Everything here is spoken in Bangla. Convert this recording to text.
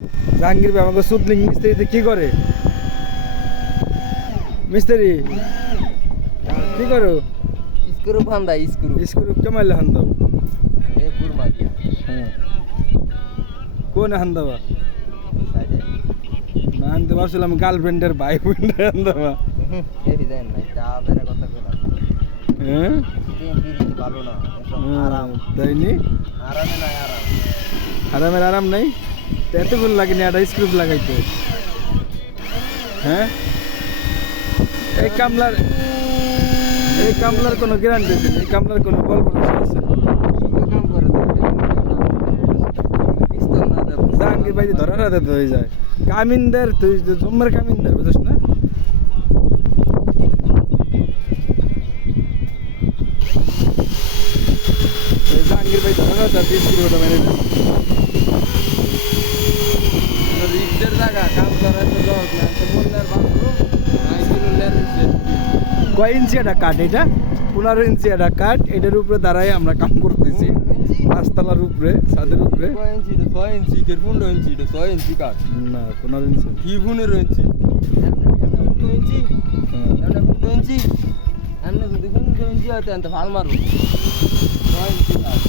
জাহাঙ্গীর ভাই আমাকে সুদলিং মিস্ত্রিতে কি করে? মিস্ত্রি কি করো? স্ক্রু ফান্দা স্ক্রু স্ক্রু কেমাইলে হান দাও? এ পুরমা দিয়া হ্যাঁ কোন হান দাবা? সাইডে না আনতে পারছিলাম গার্লফ্রেন্ডের ভাই বোনের হান দাবা। এই ডিজাইন নাই যা বেরা কথা কইলা হ্যাঁ তিন পিরিতি ভালো না এসব আরাম তাই নি? আরামে নাই আরাম আরামের আরাম নাই তো এতক্ষণ লাগেনি একটা স্ক্রু লাগাইতে। হ্যাঁ এই কামলার কোনো গ্যারান্টি আছে? এই কামলার কোনো গল্প আছে? শুধু কাম করে তো পিস্তল না দেব জাহাঙ্গীর ভাই ধরার হাতে তো হয়ে যায় কামিনদার, তুই জম্মের কামিনদার বুঝছ না? এই জাহাঙ্গীর ভাই ধরার হাতে স্ক্রুটা মেরে দিল। রিক্সের জায়গা কাম করা তো সহজ না তো বললার বাথরুম আই কিলো লের কয় ইঞ্চি একটা কাঠ এটা? 15 ইঞ্চি একটা কাঠ, এটার উপরে দাঁড়াই আমরা কাম করতেছি পাঁচতলার উপরে, ছাদের উপরে। 6 ইঞ্চি তো 6 ইঞ্চি কে 15 ইঞ্চি তো 6 ইঞ্চি কাট না 15 ইঞ্চি কি 15 ইঞ্চি 15 ইঞ্চি হ্যাঁ। এমনে 15 ইঞ্চি এমনে যদি 15 ইঞ্চি হতে এত ভাল মারু 6 ইঞ্চি কাট